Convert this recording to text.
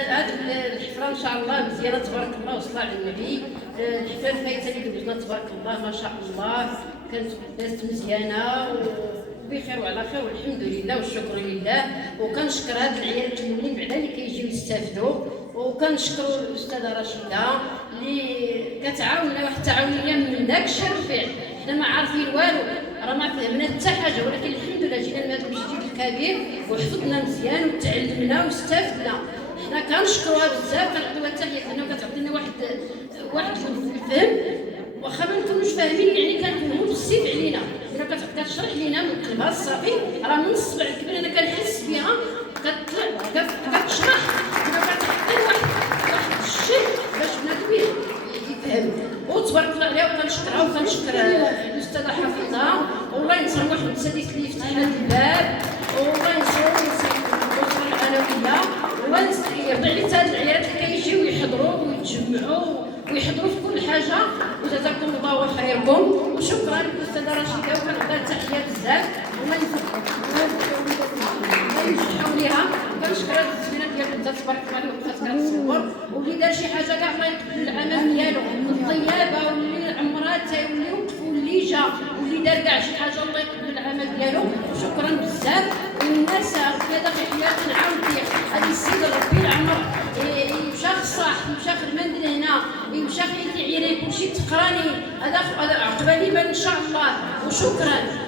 هذه الحفله ان شاء الله مزيانه تبارك الله والصلاه على النبي. الحفله الفايته اللي دوزنا تبارك الله ما شاء الله كانت الناس مزيانه وبخير وعلى خير والحمد لله والشكر لله. وكنشكر هاد العيال الكبيرين بعدا اللي كيجيو يستافدوا، وكنشكروا الاستاذه رشيده اللي كتعاوننا واحد التعاونيه من داك الشيء الرفيع. حنا ما عارفين والو، راه ما فهمنا حتى حاجه، ولكن الحمد لله جينا لهذا الجديد الكبير وحفظنا مزيان وتعلمنا واستفدنا. حنا كنشكروها بزاف، كنعطيوها التحيه لنا وكتعطينا واحد الفهم، واخا ما نكونوش فاهمين يعني كنفهموا بالسيف علينا. الا كتشرح لينا من قلبها الصافي راه من الصبع الكبير انا كنحس بها كتشرح، كتعطي واحد الشيء باش بنادم يفهم. وتبارك الله عليها وكنشكرها وكنشكر الاستاذه حفيظه، والله ينصر واحد السادس اللي فتح لنا الباب، والله ينصرو الاسره العلويه، ويرضي عليه هاد العيالات اللي كيجيو يحضروا ويتجمعوا ويحضروا في كل حاجه. وجزاكم الله خيركم وشكرا للاستاذه رشيده، وكنعطيها التحيه بزاف وما ينجحوا ليها. كنشكر هاد الزميله ديال بنتها تبارك الله اللي وقفات كتصور، واللي دار شي حاجه كاع الله يقبل العمل ديالو، الطيابه واللي عمراتها واللي وقف واللي جا واللي دار كاع شي حاجه الله يقبل العمل ديالو. شكرا بزاف. والناس ربي هذا في حياتنا نعاود ليه هذه السيده ربي العمر يمشى خصاح يمشى خدمان هنا يمشى خيتي عيري كلشي تقراني هذا عقبالي بان ان شاء الله. وشكرا.